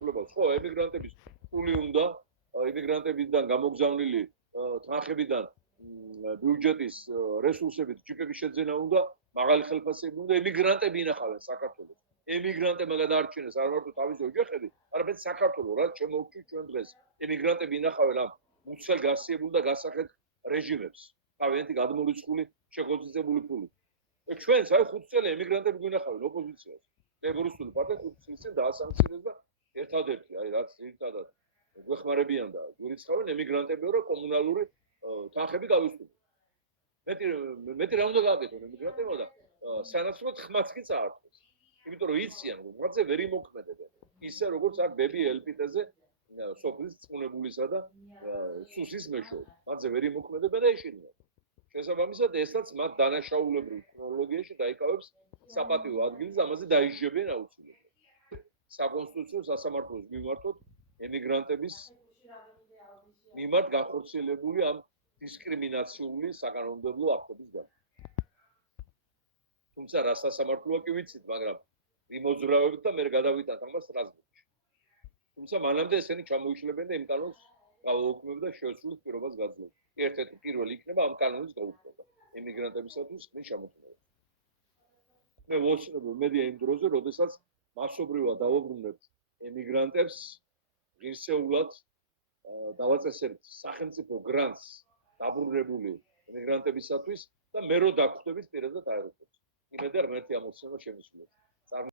ხო, ემიგრანტების ფული უნდა, ემიგრანტებიდან გამოგზავნილი თანხებიდან ბიუჯეტის რესურსებით ჯიპების შეძენა უნდა, მაღალი ხელფასები უნდა, ემიგრანტები ინახავენ საქართველოს. ემიგრანტებმა გადაარჩინეს არ მარტო თავისი ოჯახები, არამედ საქართველო, რაც შემოუჩი ჩვენ დღეს. ემიგრანტები ინახავენ ამ მუცელ გასიებულ და გასახეთ რეჟიმებს. თავიანთი გადმორიცხული, შეხოწიწებული ფული. ჩვენც აი 5 წელი ემიგრანტები გვინახავენ ოპოზიციას. ლებურისტული პარტია 5 წლის წინ დაასანქციონეს და ერთადერთი, აი რაც ერთადად გვეხმარებიან და გვირიცხავენ ემიგრანტებიო რა კომუნალური თანხები გავისტუმროთ. მეტი რა უნდა გააკეთონ ემიგრანტებმა და სანაცვლოდ ხმაც კი წაართვეს. იმიტომ რომ იციან რომ მათზე ვერ იმოქმედებენ. ისე როგორც აქ ბები ელპიტეზე სოფლის წუნებულისა და სუსის მეშვეობით. მათზე ვერ იმოქმედებენ და ეშინიან. შესაბამისად ესაც მათ დანაშაულებრივ ქრონოლოგიაში დაიკავებს საპატიო ადგილს, ამაზე დაიჯებიან აუცილებლად. საკონსტიტუციო სასამართლოს მიმართოთ ემიგრანტების მიმართ განხორციელებული ამ დისკრიმინაციული საკანონმდებლო აქტების გამო. თუმცა რა სასამართლოა კი ვიცით, მაგრამ მიმოძრავებთ და მე გადავიტანთ ამას სტრასბურგში. თუმცა მანამდე ესენი ჩამოიშლებენ და იმ კანონს გავაუქმებ და შეეცვლით პირობას გაძლევთ. ერთ-ერთი პირველი იქნება ამ კანონის გაუქმება ემიგრანტებისათვის ხმის ჩამოთვლილად. მე ვოცნობ მედია იმ დროზე, როდესაც მასობრივად დავუბრუნებთ ემიგრანტებს ღირსეულად დავაწესებთ სახელმწიფო გრანტს დაბრუნებული ემიგრანტებისათვის და მე რო დაგვხვდებით პირადად აეროპორტში. იმედი არ მერტი ამოცნობა შემისვლეთ.